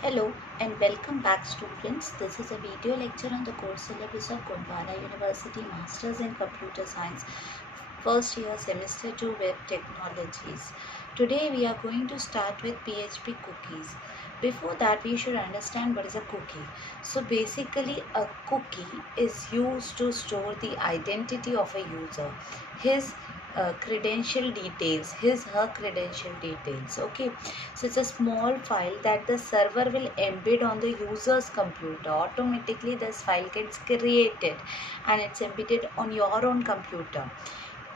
Hello and welcome back students. This is a video lecture on the course syllabus of Gondwana University Masters in Computer Science first year semester 2 Web Technologies. Today we are going to start with PHP cookies. Before that we should understand what is a cookie. So basically a cookie is used to store the identity of a user, his credential details, her credential details. Okay, so it's a small file that the server will embed on the user's computer. Automatically this file gets created and it's embedded on your own computer.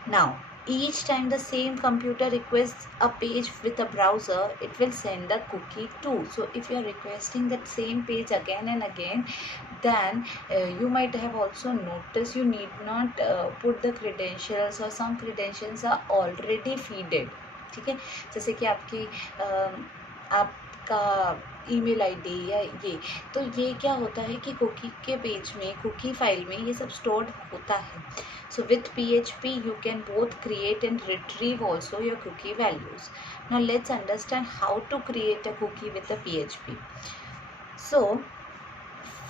Now each time the same computer requests a page with a browser, it will send a cookie too. So if you are requesting that same page again and again, then you might have also noticed you need not put the credentials, or some credentials are already feeded. ठीक है, जैसे कि आपकी आपका email ID या ये, तो ये क्या होता है कि कुकी के पेज में, कुकी फाइल में ये सब स्टोर्ड होता है. So with PHP you can both create and retrieve also your cookie values. Now let's understand how to create a cookie with the PHP. So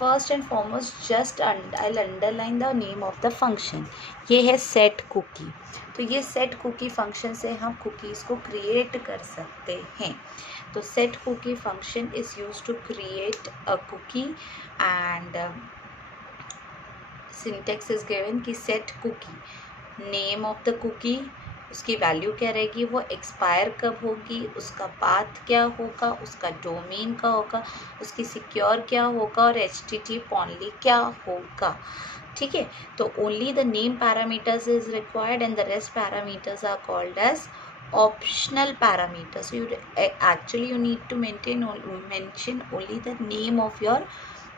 first and foremost just I'll underline the name of the function. ये है set cookie. तो ये set cookie function से हम cookies को create कर सकते हैं. तो set cookie function is used to create a cookie and syntax is given कि set cookie, name of the cookie, उसकी वैल्यू क्या रहेगी, वो एक्सपायर कब होगी, उसका पाथ क्या होगा, उसका डोमेन क्या होगा, उसकी सिक्योर क्या होगा और HTTP ओनली क्या होगा. ठीक है, तो only the name parameters is required and the rest parameters are called as optional parameters. So you need to mention only the name of your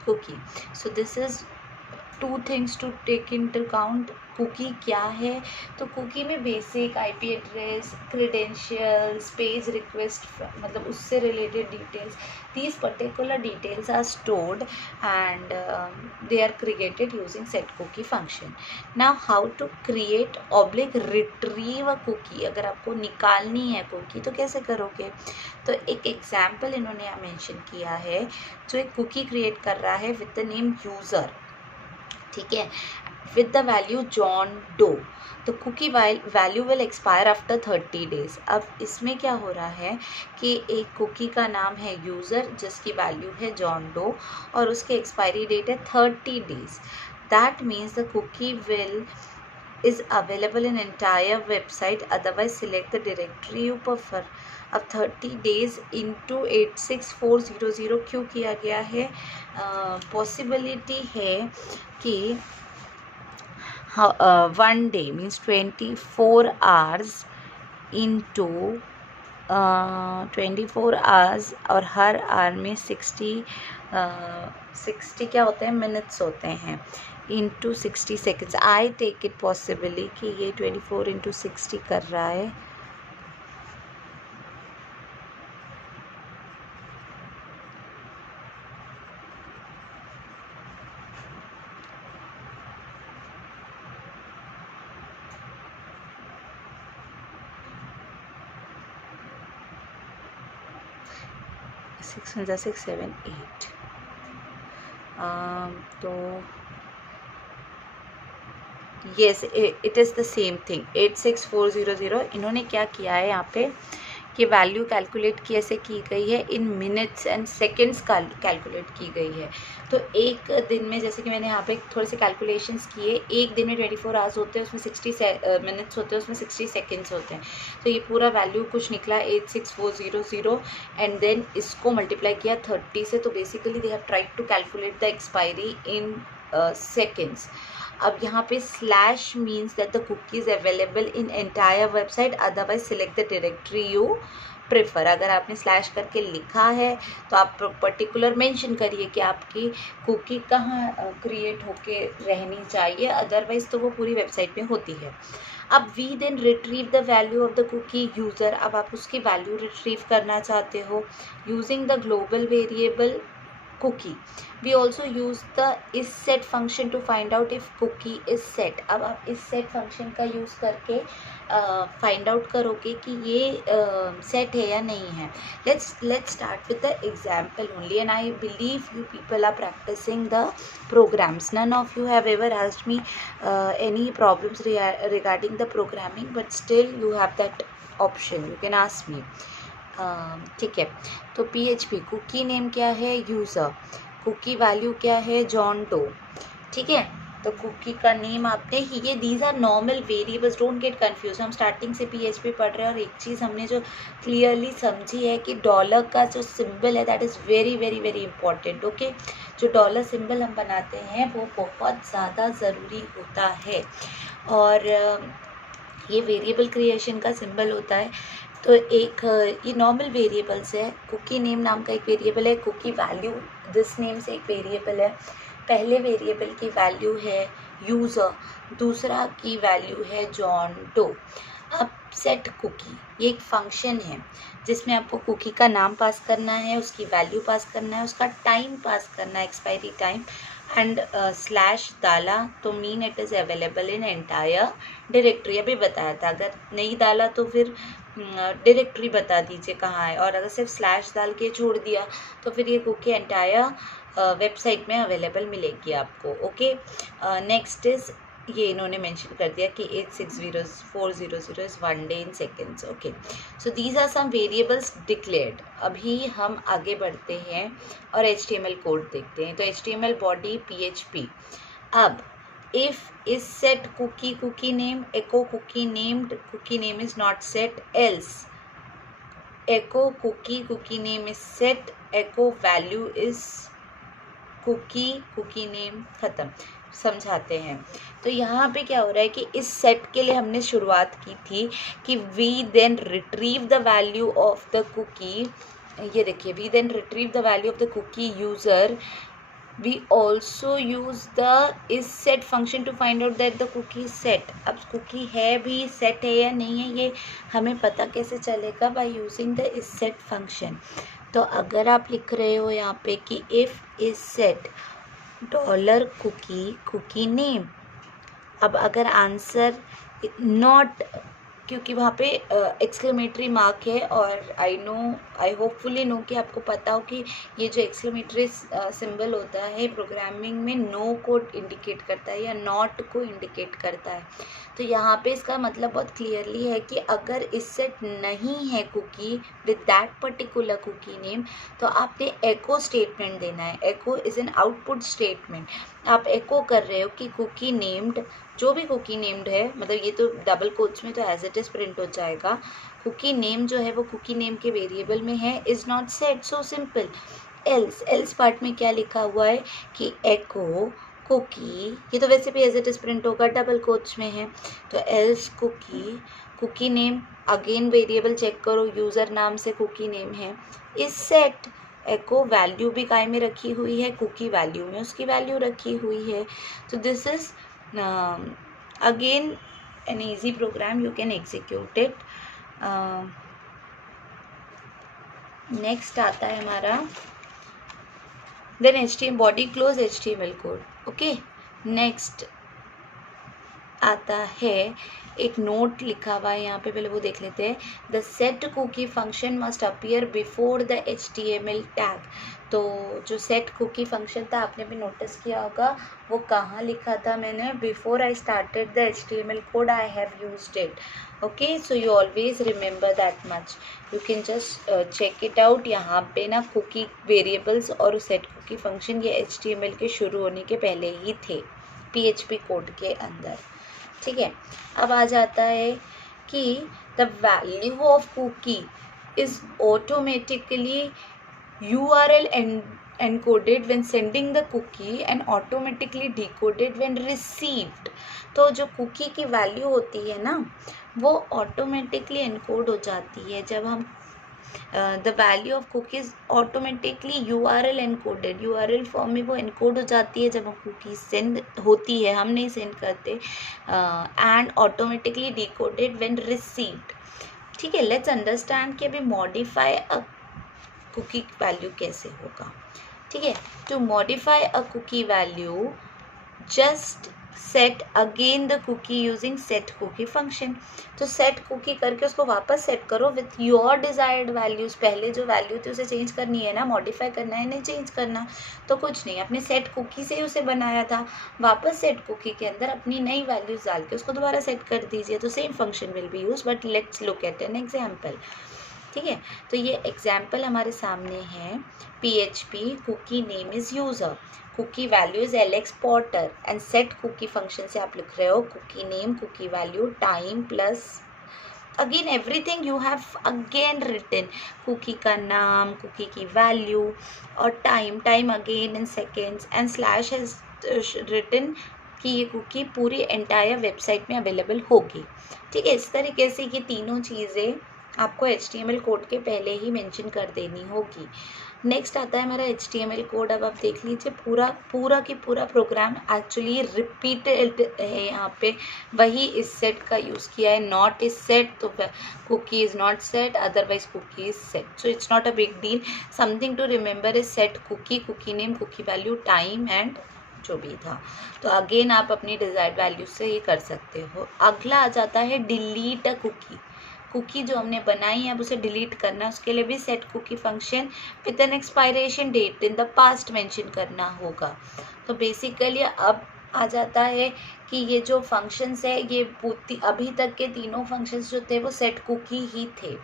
cookie. So this is two things to take into account. Cookie क्या है, तो cookie में basic IP address, credentials, page request, मतलब उससे related details, these particular details are stored and they are created using set cookie function. Now how to create oblique retrieve a cookie. अगर आपको निकालनी है कुकी तो कैसे करोगे, तो एक एग्जाम्पल इन्होंने यहाँ मेंशन किया है. जो एक कुकी क्रिएट कर रहा है विद द नेम यूज़र, ठीक है, with the value John Doe. तो cookie value will expire after 30 days. अब इसमें क्या हो रहा है कि एक कुकी का नाम है यूज़र जिसकी वैल्यू है जॉन डो और उसके एक्सपायरी डेट है 30 days. That means the cookie will is available in entire website, otherwise select the directory you prefer. अब 30 days into 86400 क्यों किया गया है, पॉसिबिलिटी है कि 1 day means 24 hours into 24 hours और हर आवर में 60 क्या होते हैं, मिनट्स होते हैं, into 60 seconds. I take it possibly कि ये 24 इंटू 60 कर रहा है. सिक्स 6 7 8 तो yes it is the same thing. 86400 इन्होंने क्या किया है यहाँ पे कि वैल्यू कैलकुलेट कैसे की गई है, इन मिनट्स एंड सेकेंड्स कैलकुलेट की गई है. तो एक दिन में, जैसे कि मैंने यहाँ पे थोड़े से कैलकुलेशंस किए, एक दिन में 24 आवर्स होते हैं, उसमें 60 मिनट्स होते हैं, उसमें 60 सेकेंड्स होते हैं. तो ये पूरा वैल्यू कुछ निकला 86400 एंड देन इसको मल्टीप्लाई किया 30 से. तो basically they have tried to calculate the expiry in seconds. अब यहाँ पे slash means that the cookie is available in entire website, otherwise select the directory you prefer. अगर आपने स्लैश करके लिखा है तो आप पर्टिकुलर मेंशन करिए कि आपकी कुकी कहाँ क्रिएट होके रहनी चाहिए, अदरवाइज तो वो पूरी वेबसाइट में होती है. अब we then retrieve the value of the cookie user. अब आप उसकी वैल्यू रिट्रीव करना चाहते हो using the global variable cookie. We also use the isSet function to find out if cookie is set. अब आप isSet function का use करके फाइंड आउट करोगे कि ये सेट है या नहीं है. Let's start with the example only, and I believe you people are practicing the programs. None of you have ever asked me any problems regarding the programming, but still you have that option, you can ask me. ठीक है. तो PHP cookie name क्या है, user. Cookie value क्या है, John Doe. ठीक है. तो कुकी का नेम आपने ये these are normal variables, don't get confuse. हम स्टार्टिंग से PHP पढ़ रहे हैं और एक चीज़ हमने जो क्लियरली समझी है कि डॉलर का जो सिंबल है that is very very very important. Okay, जो डॉलर सिंबल हम बनाते हैं वो बहुत ज़्यादा ज़रूरी होता है, और ये वेरिएबल क्रिएशन का सिंबल होता है. तो एक ये नॉर्मल वेरिएबल्स है. कुकी नेम नाम का एक वेरिएबल है. कुकी वैल्यू दिस नेम से एक वेरिएबल है. पहले वेरिएबल की वैल्यू है यूज़र, दूसरा की वैल्यू है जॉन डो. अब सेट कुकी ये एक फंक्शन है जिसमें आपको कुकी का नाम पास करना है, उसकी वैल्यू पास करना है, उसका टाइम पास करना है, एक्सपायरी टाइम, एंड स्लैश डाला तो mean it is available in entire directory. अभी बताया था, अगर नहीं डाला तो फिर डायरेक्टरी बता दीजिए कहाँ है, और अगर सिर्फ स्लैश डाल के छोड़ दिया तो फिर ये कुकी एंटायर वेबसाइट में अवेलेबल मिलेगी आपको. ओके, नेक्स्ट इज़ ये इन्होंने मेंशन कर दिया कि 8604000 is 1 day in seconds. Okay, so these are some variables declared. अभी हम आगे बढ़ते हैं और HTML कोड देखते हैं. तो HTML बॉडी PHP. अब if is set cookie name echo cookie named cookie name is not set, else echo cookie name is set echo value is cookie name. ख़त्म. समझाते हैं. तो यहाँ पे क्या हो रहा है कि इस सेट के लिए हमने शुरुआत की थी कि we then retrieve the value of the cookie. ये देखिए, we then retrieve the value of the cookie user. We also use the isSet function to find out that the cookie is set. अब cookie है भी, set है या नहीं है, ये हमें पता कैसे चलेगा, by using the isSet function. तो अगर आप लिख रहे हो यहाँ पे कि if isSet dollar cookie name, अब अगर आंसर नॉट, क्योंकि वहाँ पे एक्सक्लेमेटरी मार्क है, और आई होपफुली नो कि आपको पता हो कि ये जो एक्सक्लेमेटरी सिंबल होता है प्रोग्रामिंग में नो को इंडिकेट करता है या नॉट को इंडिकेट करता है. तो यहाँ पे इसका मतलब बहुत क्लियरली है कि अगर इस सेट नहीं है cookie with that particular cookie name, तो आपने एको स्टेटमेंट देना है. Echo is an output statement. आप एको कर रहे हो कि कुकी नेम्ड, जो भी कुकी नेम्ड है, मतलब ये तो डबल कोट्स में तो एज इट इज़ प्रिंट हो जाएगा. कुकी नेम जो है वो कुकी नेम के वेरिएबल में है, is not set. So simple. Else part में क्या लिखा हुआ है कि एको कुकी, ये तो वैसे भी एज इट इज़ प्रिंट होगा, डबल कोट्स में है. तो else cookie name, again variable check करो, यूज़र नाम से कुकी नेम है, इज सेट. एको वैल्यू भी काय में रखी हुई है, कुकी वैल्यू में उसकी वैल्यू रखी हुई है. तो this is again an easy program, you can execute it. Next आता है हमारा then HTML body close HTML code. Okay, next आता है एक नोट लिखा हुआ है यहाँ पे, पहले वो देख लेते हैं. The set cookie function must appear before the HTML tag. तो जो सेट कुकी फंक्शन था आपने भी नोटिस किया होगा, वो कहाँ लिखा था मैंने, before I started the HTML code I have used it. Okay, so you always remember that much. You can just check it out. यहाँ पे ना कुकी वेरिएबल्स और सेट कुकी फंक्शन ये HTML के शुरू होने के पहले ही थे PHP कोड के अंदर. ठीक है, अब आ जाता है कि the value of cookie is automatically URL encoded when sending the cookie and automatically decoded when received. तो जो कुकी की वैल्यू होती है ना, वो ऑटोमेटिकली एनकोड हो जाती है जब हम the value of cookies automatically URL encoded, URL form में वो एनकोड हो जाती है जब हम कुकी सेंड होती है, हम नहीं सेंड करते. And automatically decoded when received. ठीक है, लेट्स अंडरस्टैंड कि अभी मॉडिफाई अ कुकी वैल्यू कैसे होगा. ठीक है। To modify a cookie value just set again the cookie using set cookie function. तो सेट कुकी करके उसको वापस सेट करो विथ योर डिजायर्ड वैल्यूज। पहले जो वैल्यू थी उसे चेंज करनी है ना, मॉडिफाई करना है, नहीं चेंज करना तो कुछ नहीं, अपने सेट कुकी से ही उसे बनाया था, वापस सेट कुकी के अंदर अपनी नई वैल्यूज डाल के उसको दोबारा सेट कर दीजिए, तो same function will be use. But let's look at an example. ठीक है, तो ये एग्जाम्पल हमारे सामने है। PHP cookie name is user, cookie value is LX Porter and set cookie function से आप लिख रहे हो cookie name, cookie value, time plus again everything you have again written, cookie का नाम, कुकी की वैल्यू और time again in seconds and slash has written कि ये कुकी पूरी एंटायर वेबसाइट में अवेलेबल होगी। ठीक है, इस तरीके से ये तीनों चीज़ें आपको HTML कोड के पहले ही मेंशन कर देनी होगी। नेक्स्ट आता है हमारा HTML कोड। अब आप देख लीजिए पूरा की पूरा प्रोग्राम एक्चुअली रिपीटेड है। यहाँ पे वही इस सेट का यूज़ किया है, नॉट इज सेट, तो cookie is not set, otherwise cookie is set, so it's not a big deal. Something to remember is set cookie, cookie name, cookie value, time and जो भी था। तो again आप अपनी desired value से ये कर सकते हो। अगला आ जाता है डिलीट अ कुकी। कुकी जो हमने बनाई है अब उसे डिलीट करना है, उसके लिए भी set cookie function with an expiration date in the past mention करना होगा। तो बेसिकली अब आ जाता है कि ये जो फंक्शंस है ये अभी तक के तीनों फंक्शंस जो थे वो सेट कुकी ही थे।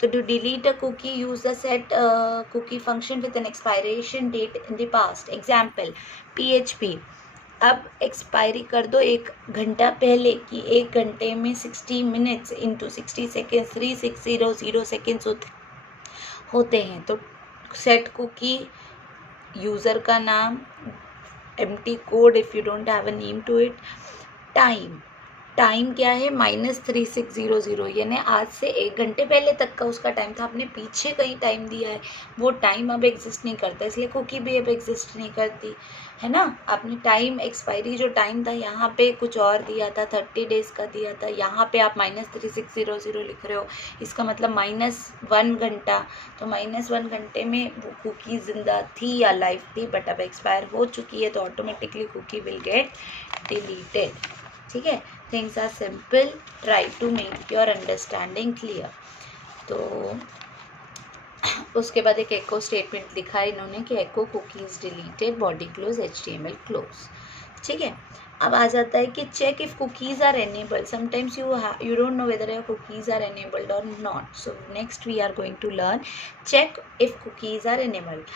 तो to delete a cookie use the set cookie function with an expiration date in the past. Example PHP अब एक्सपायरी कर दो 1 घंटा पहले कि 1 घंटे में 60 मिनट्स इंटू 60 सेकेंड्स 3600 सेकेंड्स होते हैं। तो सेट कुकी, यूज़र का नाम, empty code if you don't have a name to it, time क्या है -3600, यानी आज से 1 घंटे पहले तक का उसका टाइम था, आपने पीछे कहीं टाइम दिया है, वो टाइम अब एग्जिस्ट नहीं करता, इसलिए कुकी भी अब एग्जिस्ट नहीं करती है ना। आपने टाइम एक्सपायरी जो टाइम था यहाँ पे कुछ और दिया था, 30 डेज़ का दिया था, यहाँ पे आप -3600 लिख रहे हो, इसका मतलब -1 घंटा। तो -1 घंटे में वो कुकी जिंदा थी या लाइव थी, बट अब एक्सपायर हो चुकी है, तो automatically cookie will get deleted. ठीक है, things are simple, try to make your understanding clear. तो उसके बाद एक एको स्टेटमेंट लिखा है इन्होंने कि echo cookies deleted, body close, HTML close. ठीक है, अब आ जाता है कि check if cookies are enabled. Sometimes you don't know whether your cookies are enabled or not. So next we are going to learn check if cookies are enabled.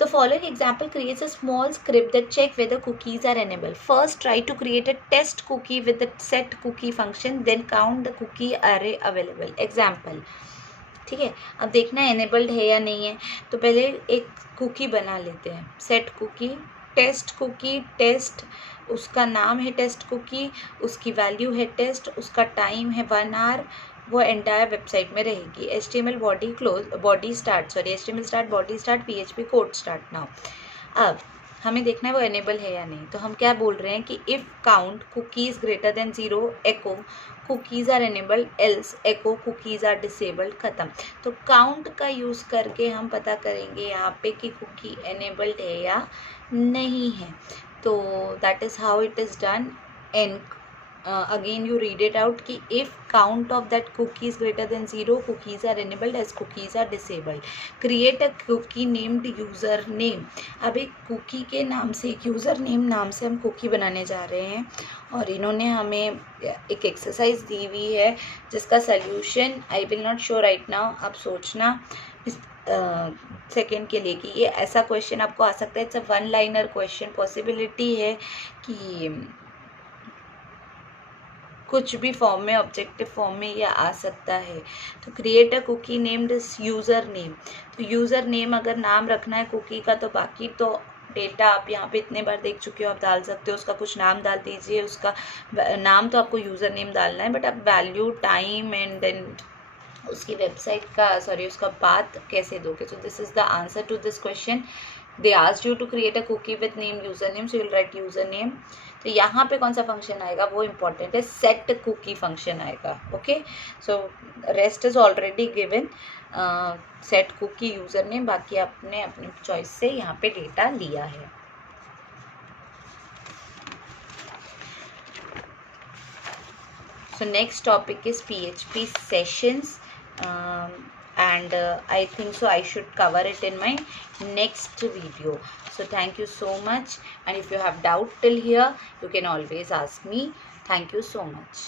The following example creates a small script that check whether cookies are enabled. First, try to create a test cookie with the set cookie function, then count the cookie array available. Example. ठीक है, अब देखना है enabled है या नहीं है। तो पहले एक कुकी बना लेते हैं, set cookie, test cookie, test, उसका नाम है टेस्ट कुकी, उसकी वैल्यू है टेस्ट, उसका टाइम है 1 आवर, वो एंटायर वेबसाइट में रहेगी। HTML body close, body start, HTML start, body start, PHP code start. Now अब हमें देखना है वो एनेबल है या नहीं। तो हम क्या बोल रहे हैं कि if count cookies greater than 0 echo cookies are enabled, else echo cookies are disabled. ख़त्म। तो काउंट का यूज़ करके हम पता करेंगे यहाँ पे कि कुकी एनेबल्ड है या नहीं है। तो that is how it is done. And again you read it out कि if count of that cookie is greater than 0 cookies are enabled as cookies are disabled. Create a cookie named user name. अब एक cookie के नाम से, एक user name नाम से हम कुकी बनाने जा रहे हैं और इन्होंने हमें एक एक्सरसाइज दी हुई है जिसका solution I will not show right now. आप सोचना सेकेंड के लिए कि ये ऐसा क्वेश्चन आपको आ सकता है। It's a 1 liner question, possibility है कि कुछ भी फॉर्म में, ऑब्जेक्टिव फॉर्म में यह आ सकता है। तो create a cookie named user name. तो यूज़र नेम अगर नाम रखना है कुकी का, तो बाकी तो डेटा आप यहाँ पे इतने बार देख चुके हो, आप डाल सकते हो, उसका कुछ नाम डाल दीजिए, उसका नाम तो आपको यूज़र नेम डालना है, बट आप वैल्यू, टाइम एंड देन उसकी वेबसाइट का उसका पाथ कैसे दोगे। So this is the answer to this question. They asked you to create a cookie with name user name, so you will write user name. तो यहाँ पे कौन सा फंक्शन आएगा वो इम्पॉर्टेंट है, सेट कुकी फंक्शन आएगा। Okay, so rest is already given. Set cookie user name, बाकी आपने अपने चॉइस से यहाँ पे डेटा लिया है। So next topic is PHP sessions, and I think so I should cover it in my next video. So thank you so much, and if you have doubt till here, you can always ask me. Thank you so much.